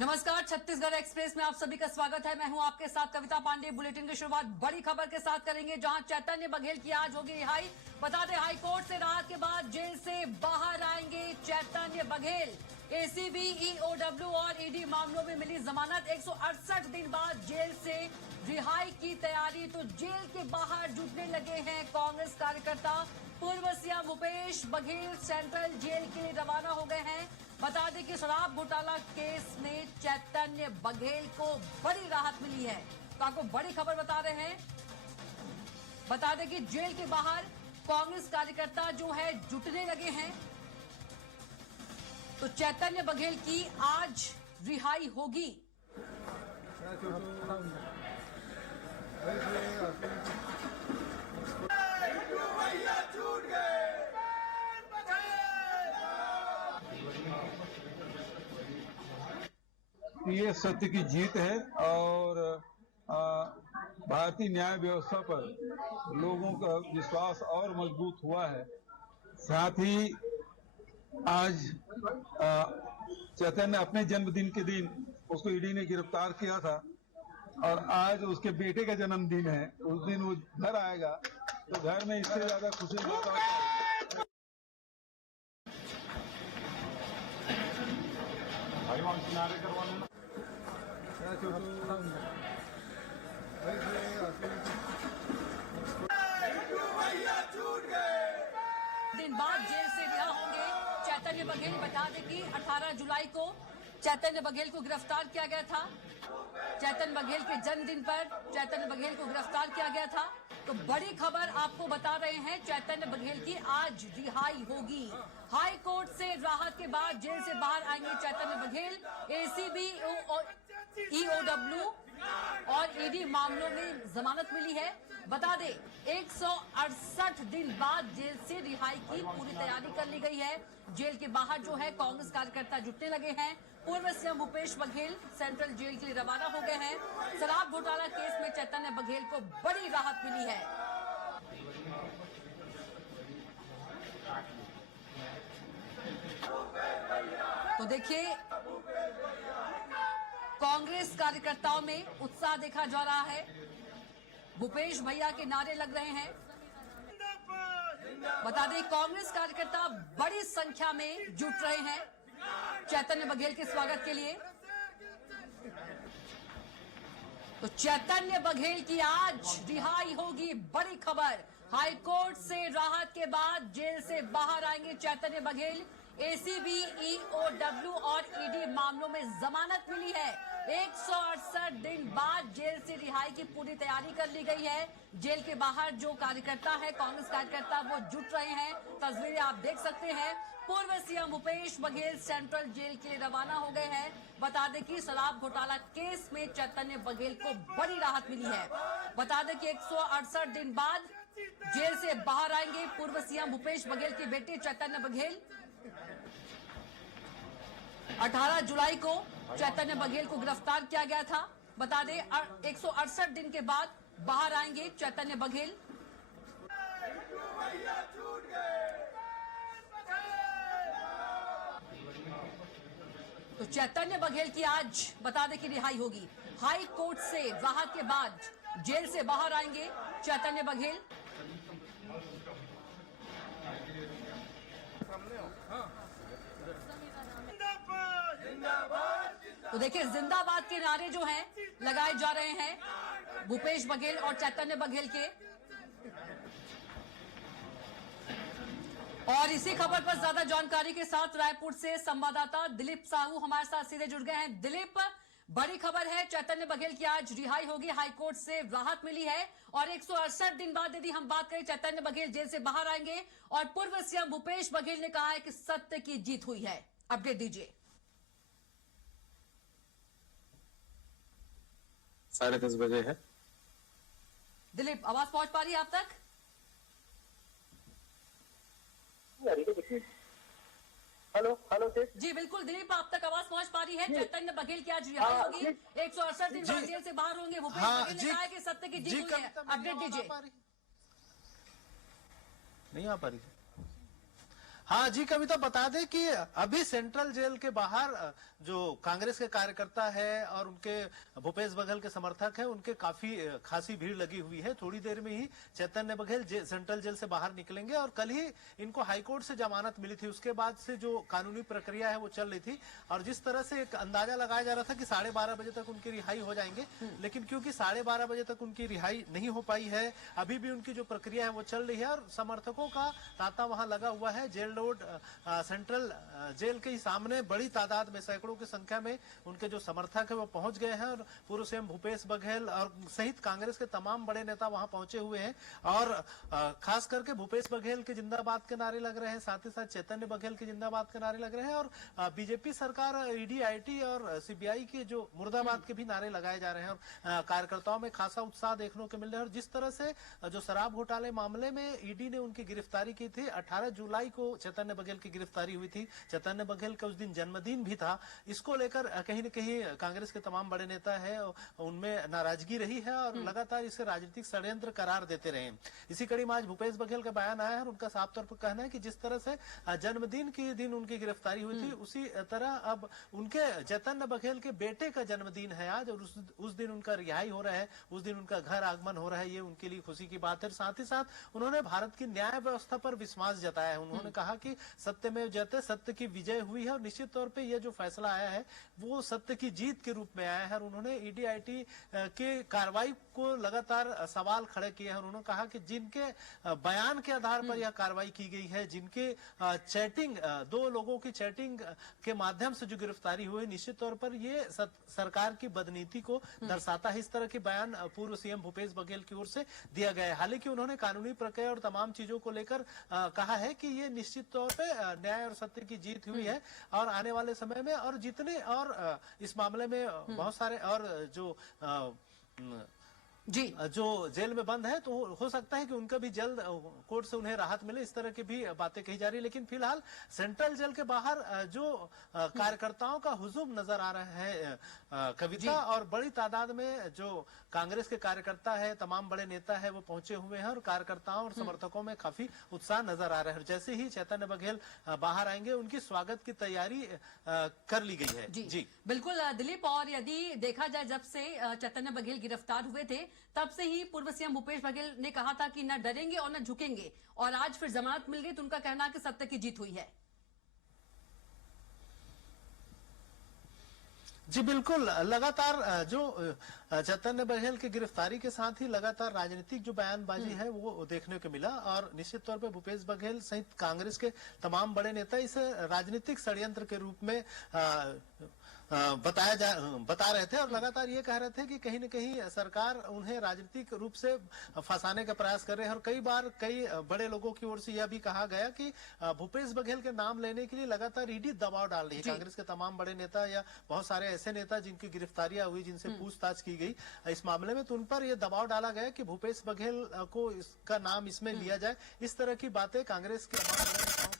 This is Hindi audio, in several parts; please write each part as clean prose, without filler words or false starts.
नमस्कार, छत्तीसगढ़ एक्सप्रेस में आप सभी का स्वागत है। मैं हूं आपके साथ कविता पांडे। बुलेटिन की शुरुआत बड़ी खबर के साथ करेंगे, जहां चैतन्य बघेल की आज होगी रिहाई। बता दें, हाईकोर्ट से राहत के बाद जेल से बाहर आएंगे चैतन्य बघेल। एसीबी, ईओडब्ल्यू और ईडी मामलों में मिली जमानत। 168 दिन बाद जेल से रिहाई की तैयारी। तो जेल के बाहर जुटने लगे हैं कांग्रेस कार्यकर्ता। पूर्व CM Bhupesh Baghel central jail के लिए रवाना हो गए हैं। बता दें कि शराब घोटाला केस में चैतन्य बघेल को बड़ी राहत मिली है। तो आपको बड़ी खबर बता रहे हैं। बता दें कि जेल के बाहर कांग्रेस कार्यकर्ता जो है जुटने लगे हैं। तो चैतन्य बघेल की आज रिहाई होगी। ये सत्य की जीत है और भारतीय न्याय व्यवस्था पर लोगों का विश्वास और मजबूत हुआ है। साथ ही आज चैतन्य अपने जन्मदिन के दिन उसको ईडी ने गिरफ्तार किया था और आज उसके बेटे का जन्मदिन है। उस दिन वो घर आएगा तो घर में इससे ज्यादा खुशी की बात है। दिन बाद जेल से रिहा होंगे चैतन्य बघेल। बता दें कि 18 जुलाई को चैतन्य बघेल को गिरफ्तार किया गया था। चैतन्य बघेल के जन्मदिन पर चैतन्य बघेल को गिरफ्तार किया गया था। तो बड़ी खबर आपको बता रहे हैं, चैतन्य बघेल की आज रिहाई होगी। हाई कोर्ट से राहत के बाद जेल से बाहर आएंगे चैतन्य बघेल। एसीबी, ईओडब्ल्यू और ईडी मामलों में जमानत मिली है। बता दें, 168 दिन बाद जेल से रिहाई की पूरी तैयारी कर ली गई है। जेल के बाहर जो है कांग्रेस कार्यकर्ता जुटने लगे हैं। पूर्व CM Bhupesh Baghel central jail के लिए रवाना हो गए हैं। शराब घोटाला केस में चैतन्य बघेल को बड़ी राहत मिली है। तो देखिए, कांग्रेस कार्यकर्ताओं में उत्साह देखा जा रहा है। भूपेश भैया के नारे लग रहे हैं। बता दें, कांग्रेस कार्यकर्ता बड़ी संख्या में जुट रहे हैं चैतन्य बघेल के स्वागत के लिए। तो चैतन्य बघेल की आज रिहाई होगी। बड़ी खबर, हाईकोर्ट से राहत के बाद जेल से बाहर आएंगे चैतन्य बघेल। एसीबी, ईओडब्ल्यू और ईडी मामलों में जमानत मिली है। 168 दिन बाद जेल से रिहाई की पूरी तैयारी कर ली गई है। जेल के बाहर जो कार्यकर्ता है, कांग्रेस कार्यकर्ता, वो जुट रहे हैं। तस्वीरें आप देख सकते हैं। पूर्व CM Bhupesh Baghel central jail के लिए रवाना हो गए हैं। बता दें कि शराब घोटाला केस में चैतन्य बघेल को बड़ी राहत मिली है। बता दें कि 168 दिन बाद जेल से बाहर आएंगे पूर्व सीएम भूपेश बघेल के बेटे चैतन्य बघेल। 18 जुलाई को चैतन्य बघेल को गिरफ्तार किया गया था। बता दें, 168 दिन के बाद बाहर आएंगे चैतन्य बघेल। तो चैतन्य बघेल की आज बता दें कि रिहाई होगी। हाई कोर्ट से राहत के बाद जेल से बाहर आएंगे चैतन्य बघेल। तो देखिए, जिंदाबाद के नारे जो हैं लगाए जा रहे हैं भूपेश बघेल और चैतन्य बघेल के। और इसी खबर पर ज्यादा जानकारी के साथ रायपुर से संवाददाता दिलीप साहू हमारे साथ सीधे जुड़ गए हैं। दिलीप, बड़ी खबर है, चैतन्य बघेल की आज रिहाई होगी। हाईकोर्ट से राहत मिली है और 168 दिन बाद यदि हम बात करें, चैतन्य बघेल जेल से बाहर आएंगे। और पूर्व सीएम भूपेश बघेल ने कहा है कि सत्य की जीत हुई है। अपडेट दीजिए। 10:30 बजे है। दिलीप, आवाज पहुंच पा रही है आप तक? हेलो हेलो जी बिल्कुल दिलीप, आप तक आवाज पहुंच पा रही है। चैतन्य बघेल की आज रिहाई होगी। 168 दिन बाद जेल से बाहर होंगे। भूपेश बघेल ने कहा है कि सत्य की जीत हुई है। अपडेट दीजिए। नहीं आ पा रही। हाँ जी कविता, बता दें कि अभी सेंट्रल जेल के बाहर जो कांग्रेस के कार्यकर्ता है और उनके भूपेश बघेल के समर्थक है, उनके काफी खासी भीड़ लगी हुई है। थोड़ी देर में ही चैतन्य बघेल सेंट्रल जेल से बाहर निकलेंगे और कल ही इनको हाईकोर्ट से जमानत मिली थी। उसके बाद से जो कानूनी प्रक्रिया है वो चल रही थी और जिस तरह से एक अंदाजा लगाया जा रहा था कि 12:30 बजे तक उनकी रिहाई हो जाएंगे, लेकिन क्योंकि 12:30 बजे तक उनकी रिहाई नहीं हो पाई है, अभी भी उनकी जो प्रक्रिया है वो चल रही है और समर्थकों का तांता वहां लगा हुआ है। जेल रोड सेंट्रल जेल के ही सामने बड़ी तादाद में, सैकड़ों की संख्या में उनके जो समर्थक है वो पहुंच गए हैं और पूर्व सीएम भूपेश बघेल और सहित कांग्रेस के तमाम बड़े नेता वहां पहुंचे हुए हैं और खास करके भूपेश बघेल के जिंदाबाद के नारे लग रहे हैं, साथ ही साथ चैतन्य बघेल के जिंदाबाद के नारे लग रहे हैं और बीजेपी सरकार, ईडी, आईटी और सीबीआई के जो मुर्दाबाद के भी नारे लगाए जा रहे हैं और कार्यकर्ताओं में खासा उत्साह देखने को मिल रहा है। और जिस तरह से जो शराब घोटाले मामले में ईडी ने उनकी गिरफ्तारी की थी, 18 जुलाई को चैतन्य बघेल की गिरफ्तारी हुई थी। चैतन्य बघेल का उस दिन जन्मदिन भी था। इसको लेकर कहीं न कहीं कांग्रेस के तमाम बड़े नेता है उनमें नाराजगी रही है और लगातार इसे राजनीतिक षड्यंत्र करार देते रहे। इसी कड़ी में आज भूपेश बघेल का बयान आया है और उनका साफ तौर पर कहना है कि जिस तरह से जन्मदिन के दिन उनकी गिरफ्तारी हुई थी, उसी तरह अब उनके चैतन्य बघेल के बेटे का जन्मदिन है आज और उस दिन उनका रिहाई हो रहा है, उस दिन उनका घर आगमन हो रहा है। ये उनके लिए खुशी की बात है। साथ ही साथ उन्होंने भारत की न्याय व्यवस्था पर विश्वास जताया है। उन्होंने कहा कि सत्यमेव जयते, सत्य की विजय हुई है और निश्चित तौर पे ये जो फैसला आया है वो सत्य की जीत के रूप में आया है। और उन्होंने ईडी, आईटी के कार्रवाई को लगातार सवाल खड़े किए हैं। उन्होंने कहा कि जिनके बयान के आधार पर यह कार्रवाई की गई है, जिनके चैटिंग, 2 लोगों की चैटिंग के माध्यम से जो गिरफ्तारी हुई, निश्चित तौर पर ये सरकार की बदनीति को दर्शाता है। इस तरह के बयान पूर्व सीएम भूपेश बघेल की ओर से दिया गया है। हालांकि उन्होंने कानूनी प्रक्रिया और तमाम चीजों को लेकर कहा है कि ये निश्चित तौर पे न्याय और सत्य की जीत हुई है और आने वाले समय में और जितने और इस मामले में बहुत सारे और जो जेल में बंद है तो हो सकता है कि उनका भी जल्द कोर्ट से उन्हें राहत मिले, इस तरह की भी बातें कही जा रही है। लेकिन फिलहाल सेंट्रल जेल के बाहर जो कार्यकर्ताओं का हुजूम नजर आ रहा है कविता, और बड़ी तादाद में जो कांग्रेस के कार्यकर्ता है, तमाम बड़े नेता है वो पहुंचे हुए हैं और कार्यकर्ताओं और समर्थकों में काफी उत्साह नजर आ रहा है। जैसे ही चैतन्य बघेल बाहर आएंगे उनकी स्वागत की तैयारी कर ली गई है। जी बिल्कुल दिलीप, और यदि देखा जाए जब से चैतन्य बघेल गिरफ्तार हुए थे तब से ही पूर्व सीएम भूपेश बघेल ने कहा था कि न डरेंगे और न झुकेंगे, और आज फिर जमानत मिल गई तो उनका कहना है कि सत्य की जीत हुई है। जी बिल्कुल, लगातार जो चैतन्य बघेल की गिरफ्तारी के साथ ही लगातार राजनीतिक जो बयानबाजी है वो देखने को मिला और निश्चित तौर पे भूपेश बघेल सहित कांग्रेस के तमाम बड़े नेता इसे राजनीतिक षड्यंत्र के रूप में बता रहे थे और लगातार ये कह रहे थे कि कहीं न कहीं सरकार उन्हें राजनीतिक रूप से फंसाने का प्रयास कर रहे हैं। और कई बार कई बड़े लोगों की ओर से यह भी कहा गया कि भूपेश बघेल के नाम लेने के लिए लगातार ईडी दबाव डाल रही है। कांग्रेस के तमाम बड़े नेता या बहुत सारे ऐसे नेता जिनकी गिरफ्तारियां हुई, जिनसे पूछताछ की गई इस मामले में, तो उन पर यह दबाव डाला गया कि भूपेश बघेल को इसका नाम इसमें लिया जाए। इस तरह की बातें कांग्रेस के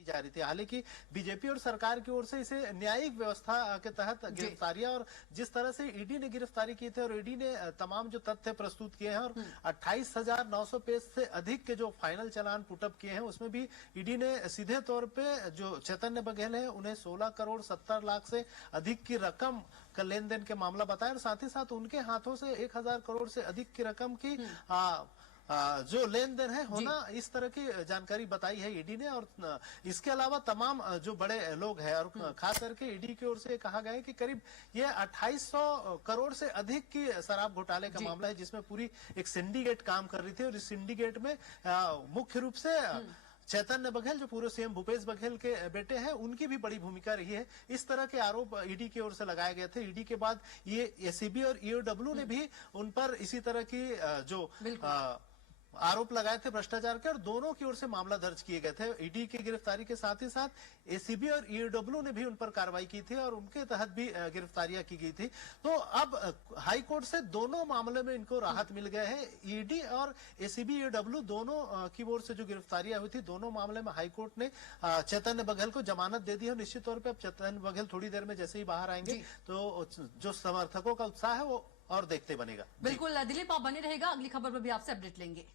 जा रही थी। हालांकि बीजेपी और सरकार की ओर से इसे न्यायिक व्यवस्था के तहत गिरफ्तारियां, और जिस तरह से ईडी ने गिरफ्तारी की थी और ईडी ने तमाम जो तथ्य प्रस्तुत किए हैं और 28,900 पेज से अधिक के जो फाइनल चालान पुटअप किए हैं, उसमें भी ईडी ने सीधे तौर पे जो चैतन्य बघेल है उन्हें 16 करोड़ 70 लाख से अधिक की रकम का लेन देन के मामला बताया और साथ ही साथ उनके हाथों से 1,000 करोड़ से अधिक की रकम की जो लेन देन है होना, इस तरह की जानकारी बताई है ईडी ने। और इसके अलावा तमाम जो बड़े लोग हैं और खास करके ईडी की ओर से कहा गया है कि करीब ये 2800 करोड़ से अधिक की शराब घोटाले का मामला है, जिसमें पूरी एक सिंडिकेट काम कर रही थी और इस सिंडिकेट में मुख्य रूप से चैतन्य बघेल जो पूर्व सीएम भूपेश बघेल के बेटे हैं उनकी भी बड़ी भूमिका रही है। इस तरह के आरोप ईडी की ओर से लगाए गए थे। ईडी के बाद ये एसीबी और ईओडब्ल्यू ने भी उन पर इसी तरह की जो आरोप लगाए थे भ्रष्टाचार के, और दोनों की ओर से मामला दर्ज किए गए थे। ईडी की गिरफ्तारी के साथ ही साथ एसीबी और ईओडब्ल्यू ने भी उन पर कार्रवाई की थी और उनके तहत भी गिरफ्तारियां की गई थी। तो अब हाई कोर्ट से दोनों मामले में इनको राहत मिल गया है। ईडी और एसीबी, ईओडब्ल्यू दोनों की ओर से जो गिरफ्तारियां हुई थी, दोनों मामले में हाई कोर्ट ने चैतन्य बघेल को जमानत दे दी है। निश्चित तौर पर अब चैतन्य बघेल थोड़ी देर में जैसे ही बाहर आएंगे तो जो समर्थकों का उत्साह है वो और देखते बनेगा। बिल्कुल दिलीप, आप बने रहेगा, अगली खबर पर भी आपसे अपडेट लेंगे।